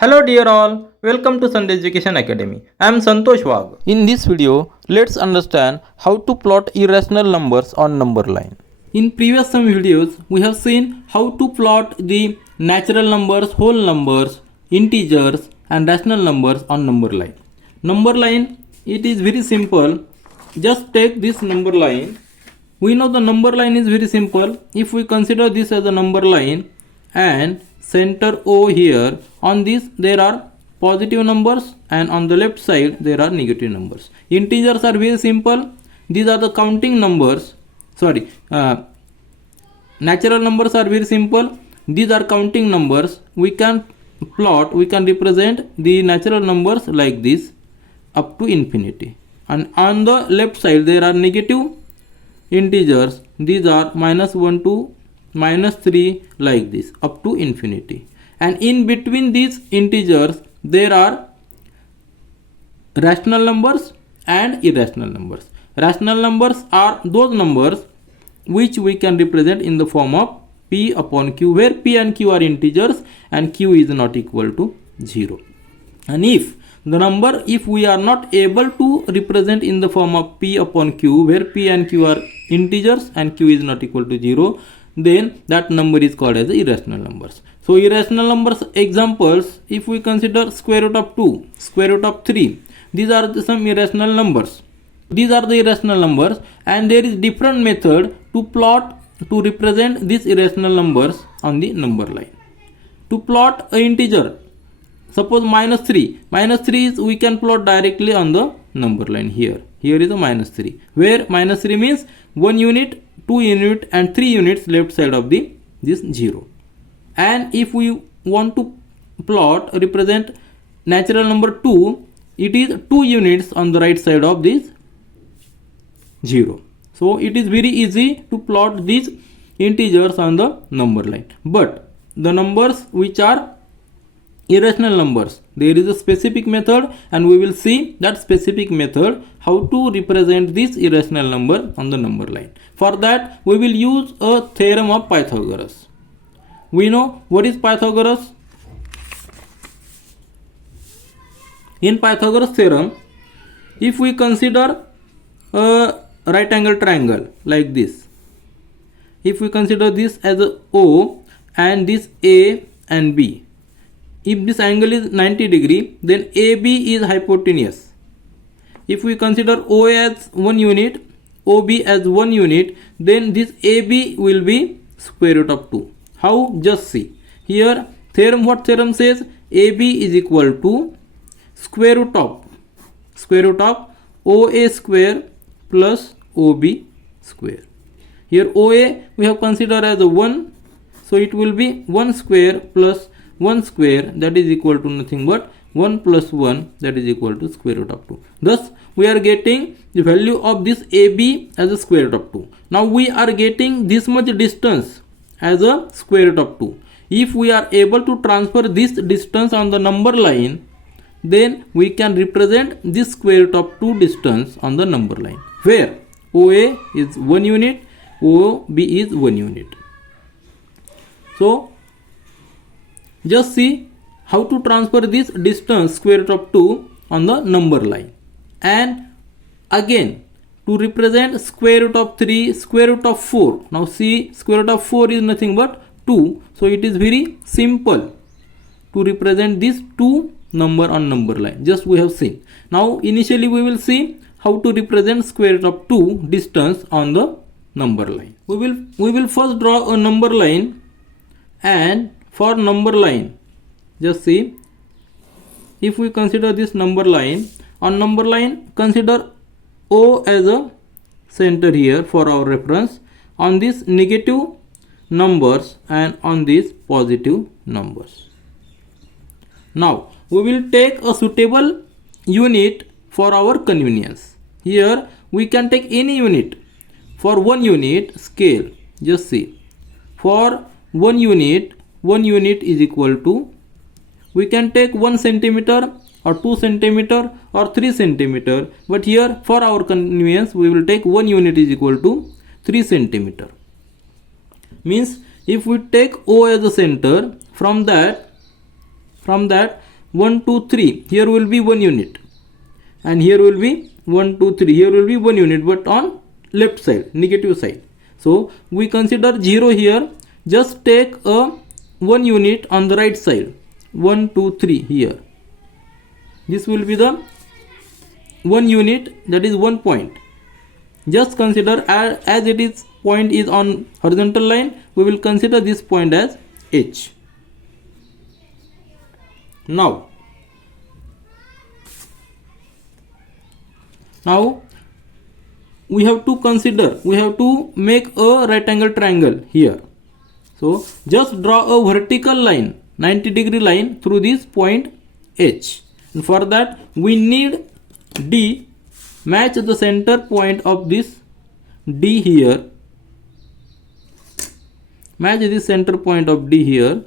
Hello dear all, welcome to Sandhya Education Academy. I am Santosh Wag. In this video, let's understand how to plot irrational numbers on number line. In previous some videos, we have seen how to plot the natural numbers, whole numbers, integers and rational numbers on number line. Number line, it is very simple. Just take this number line. We know the number line is very simple. If we consider this as a number line and center O here, on this there are positive numbers and on the left side there are negative numbers. Integers are very simple. These are the counting numbers. Natural numbers are very simple. These are counting numbers. We can represent the natural numbers like this up to infinity. And on the left side there are negative integers. These are -1 to -3 like this up to infinity. And in between these integers there are rational numbers and irrational numbers. Rational numbers are those numbers which we can represent in the form of p upon q, where p and q are integers and q is not equal to 0. And if we are not able to represent in the form of p upon q, where p and q are integers and q is not equal to 0, then that number is called as irrational numbers. So irrational numbers examples, if we consider square root of 2, square root of 3, these are some irrational numbers. These are the irrational numbers, and there is different method to represent these irrational numbers on the number line. To plot an integer, suppose -3 is we can plot directly on the number line here. Here is a -3, where -3 means 1 unit, 2 unit and 3 units left side of this 0. And if we want to represent natural number 2, it is 2 units on the right side of this 0. So it is very easy to plot these integers on the number line. But the numbers which are irrational numbers, there is a specific method, and we will see that specific method how to represent this irrational number on the number line. For that we will use a theorem of Pythagoras. We know what is Pythagoras. In Pythagoras theorem, if we consider a right angle triangle like this, if we consider this as a O and this A and B, if this angle is 90 degree, then AB is hypotenuse. If we consider OA as 1 unit, OB as 1 unit, then this AB will be square root of 2. How? Just see. Here theorem, what theorem says? AB is equal to square root of OA square plus OB square. Here OA we have considered as a 1, so it will be 1 square plus 1 square, that is equal to nothing but 1 plus 1, that is equal to square root of 2. Thus we are getting the value of this AB as a square root of 2. Now we are getting this much distance as a square root of 2. If we are able to transfer this distance on the number line, then we can represent this square root of 2 distance on the number line, where OA is 1 unit, OB is 1 unit. So just see how to transfer this distance square root of 2 on the number line. And again, to represent square root of 3, square root of 4. Now see, square root of 4 is nothing but 2. So it is very simple to represent these 2 number on number line. Just we have seen. Now initially we will see how to represent square root of 2 distance on the number line. We will first draw a number line, and for number line, just see, if we consider this number line, on number line consider O as a center here for our reference, on these negative numbers and on these positive numbers. Now we will take a suitable unit for our convenience. Here we can take any unit. For 1 unit scale, just see, for 1 unit is equal to, we can take 1 centimeter or 2 centimeter or 3 centimeter, but here for our convenience we will take 1 unit is equal to 3 centimeter. Means if we take O as a center, from that 1, 2, 3, here will be 1 unit, and here will be 1, 2, 3, here will be 1 unit, but on left side, negative side. So we consider 0 here. Just take a 1 unit on the right side, 1, 2, 3 here. This will be the 1 unit, that is 1 point. Just consider as it is point is on horizontal line, we will consider this point as H. Now we have to consider, we have to make a right angle triangle here. So just draw a vertical line, 90-degree line through this point H. And for that we need D, match the center point of this D here, match this center point of D here,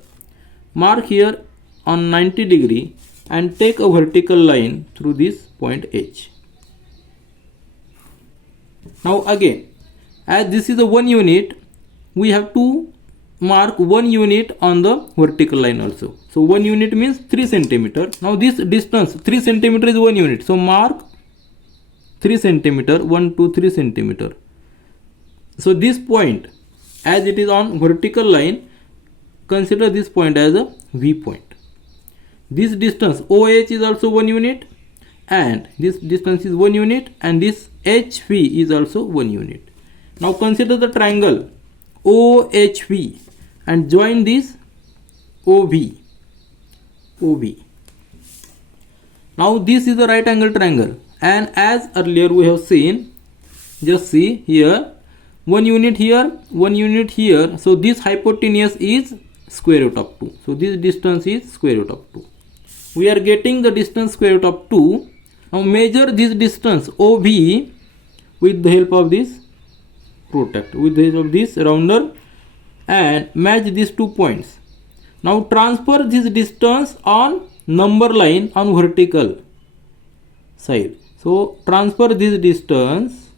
mark here on 90-degree and take a vertical line through this point H. Now again, as this is a 1 unit, we have to mark 1 unit on the vertical line also. So 1 unit means 3 centimeter. Now this distance 3 centimeter is 1 unit. So mark 3 centimeter, 1, 2, 3 centimeter. So this point, as it is on vertical line, consider this point as a V point. This distance OH is also 1 unit, and this distance is 1 unit, and this HV is also 1 unit. Now consider the triangle OHV and join this OV. Now this is a right angle triangle, and as earlier we have seen, just see here, 1 unit here, 1 unit here. So this hypotenuse is square root of 2. So this distance is square root of 2. We are getting the distance square root of 2. Now measure this distance OV with the help of this protractor, with the help of this rounder, and match these 2 points. Now transfer this distance on number line on vertical side. So transfer this distance,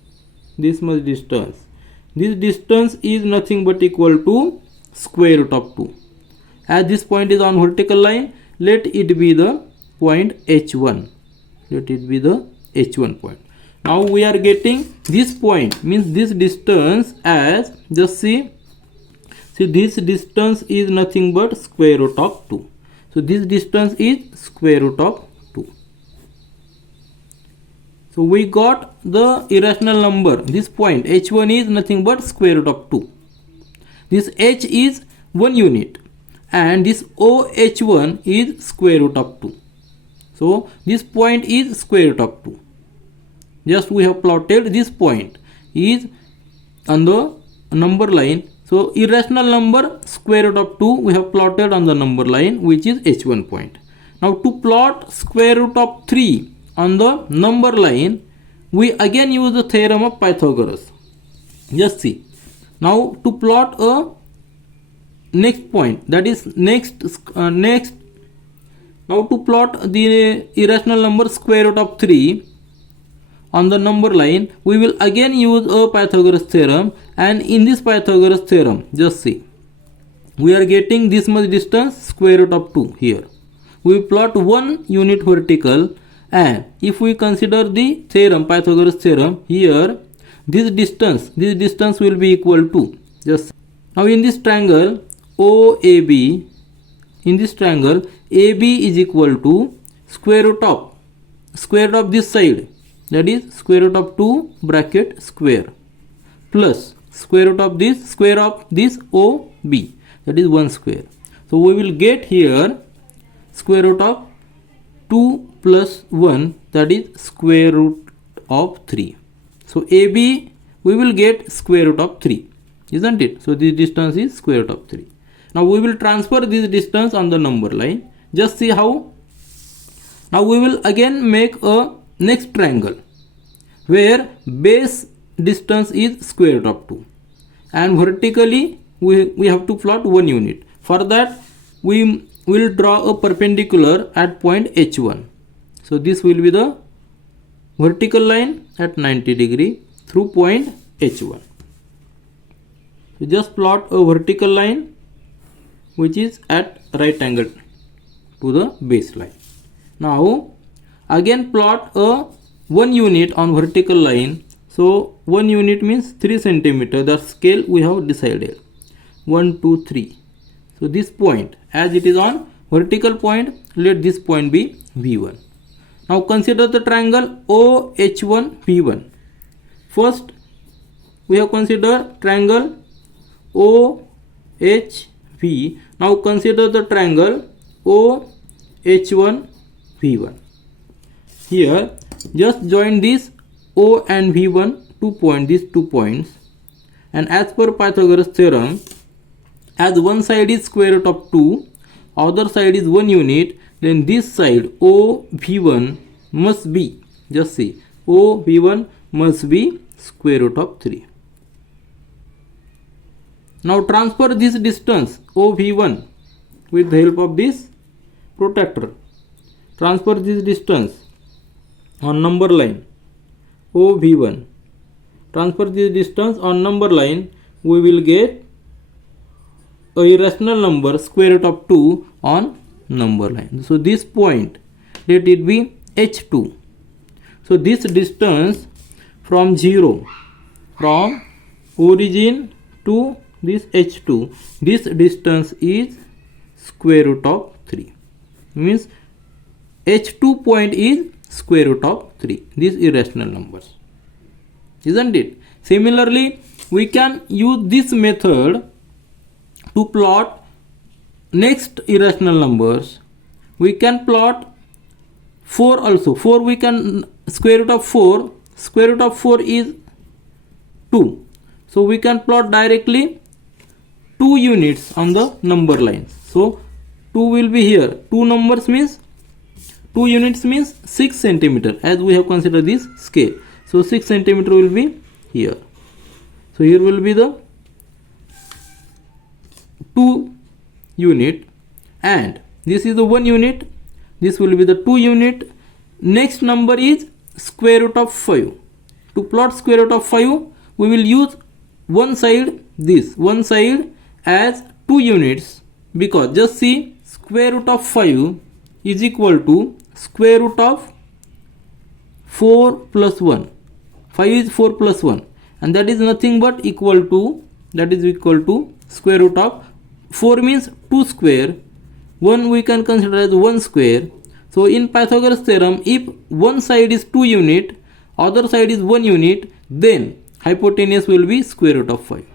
this much distance. This distance is nothing but equal to square root of 2. As this point is on vertical line, let it be the point H1. Let it be the H1 point. Now we are getting this point, means this distance as, just see this distance is nothing but square root of 2. So this distance is square root of 2. So we got the irrational number. This point H1 is nothing but square root of 2. This H is 1 unit, and this OH1 is square root of 2. So this point is square root of 2. Just we have plotted this point is on the number line. So irrational number square root of 2 we have plotted on the number line, which is H1 point. Now to plot square root of 3 on the number line, we again use the theorem of Pythagoras. Just see. Now to plot a next point, that is next. Now to plot the irrational number square root of 3 on the number line, we will again use a Pythagoras theorem, and in this Pythagoras theorem, just see, we are getting this much distance square root of 2 here. We plot 1 unit vertical, and if we consider the theorem, Pythagoras theorem, here this distance will be equal to, just now in this triangle OAB, in this triangle AB is equal to square root of this side, that is square root of 2 bracket square, plus square root of this OB, that is 1 square. So we will get here square root of 2 plus 1, that is square root of 3. So AB we will get square root of 3, isn't it? So this distance is square root of 3. Now we will transfer this distance on the number line. Just see how. Now we will again make a next triangle where base distance is square root of 2, and vertically we have to plot 1 unit. For that we will draw a perpendicular at point H1. So this will be the vertical line at 90 degree through point H1. So just plot a vertical line which is at right angle to the baseline. Now again plot a 1 unit on vertical line. So 1 unit means 3 centimeter. The scale we have decided 1 2 3. So this point, as it is on vertical point, let this point be V1. Now consider the triangle OH1V1. First we have considered triangle OHV. Now consider the triangle OH1V1. Here just join this O and V1 these 2 points, and as per Pythagoras theorem, as one side is square root of 2, other side is 1 unit, then this side OV1 must be, just see, OV1 must be square root of 3. Now transfer this distance OV1 with the help of this protractor. Transfer this distance on number line OV1. Transfer this distance on number line, we will get a irrational number square root of 2 on number line. So this point, let it be H2. So this distance from 0, from origin to this H2, this distance is square root of 3. Means H2 point is square root of 3. These irrational numbers, isn't it? Similarly, we can use this method to plot next irrational numbers. We can plot 4 also. 4 we can square root of 4. Square root of 4 is 2. So we can plot directly 2 units on the number lines. So 2 will be here. 2 numbers means 2 units means 6 centimeter, as we have considered this scale. So 6 centimeter will be here. So here will be the 2 unit, and this is the 1 unit. This will be the 2 unit. Next number is square root of 5. To plot square root of 5, we will use one side, this one side as 2 units, because just see, square root of 5 is equal to square root of 4 plus 1. 5 is 4 plus 1, and that is nothing but equal to, that is equal to square root of 4 means 2 square, 1 we can consider as 1 square. So in Pythagoras theorem, if one side is 2 unit, other side is 1 unit, then hypotenuse will be square root of 5.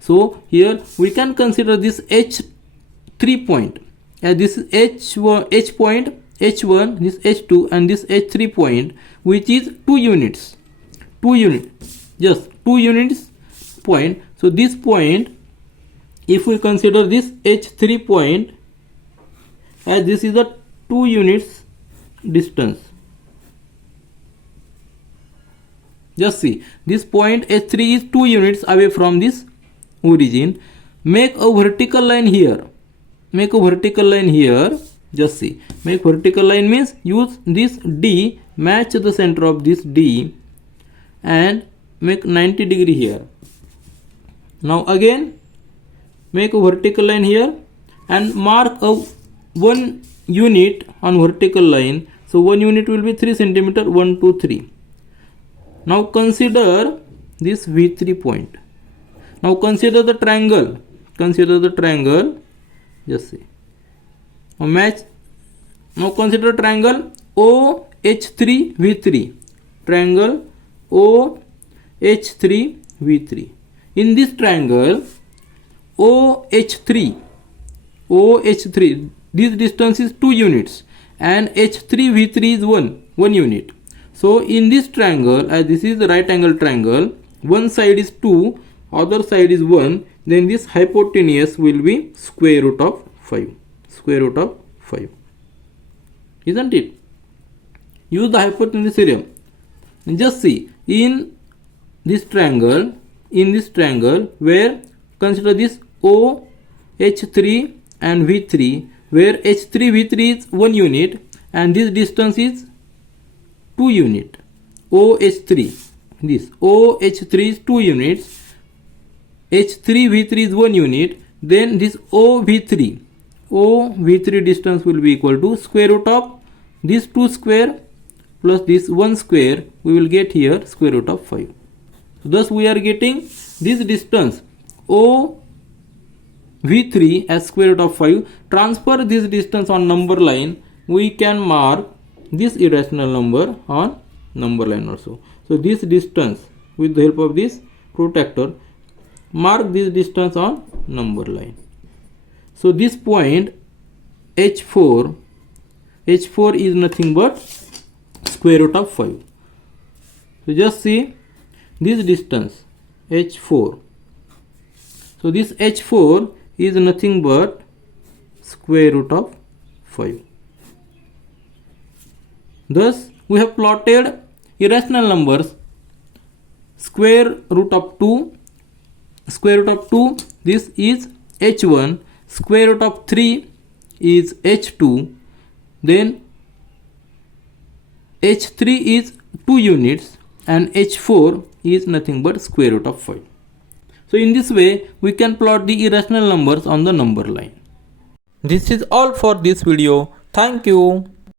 So here we can consider this H3 point, this is H1, H point, H1, this H2, and this H3 point, which is 2 units. 2 units, just 2 units point. So this point, if we consider this H3 point, as this is the 2 units distance. Just see, this point H3 is 2 units away from this origin. Make a vertical line here. Make a vertical line here. Just see, make vertical line means use this D, match the center of this D, and make 90 degree here. Now again make a vertical line here and mark a 1 unit on vertical line. So 1 unit will be 3 centimeter, 1 2 3. Now consider this V3 point. Now consider the triangle. Consider the triangle. Just see. Now match. Now consider triangle OH3V3. Triangle OH3V3. In this triangle OH3, this distance is 2 units, and H3V3 is 1 unit. So in this triangle, as this is the right angle triangle, one side is 2, other side is 1, then this hypotenuse will be square root of 5. Square root of 5. Isn't it? Use the hypotenuse theorem. And just see, in this triangle, where consider this OH3 and V3, where H3V3 is 1 unit and this distance is 2 unit. OH3, this OH3 is 2 units, H3V3 is 1 unit, then this OV3 distance will be equal to square root of this 2 square plus this 1 square, we will get here square root of 5. Thus we are getting this distance OV3 as square root of 5. Transfer this distance on number line. We can mark this irrational number on number line also. So this distance, with the help of this protractor, mark this distance on number line. So this point H4 is nothing but square root of 5. So just see this distance H4. So this H4 is nothing but square root of 5. Thus we have plotted irrational numbers. Square root of 2, this is H1. Square root of 3 is H2. Then H3 is 2 units and H4 is nothing but square root of 5. So in this way we can plot the irrational numbers on the number line. This is all for this video. Thank you.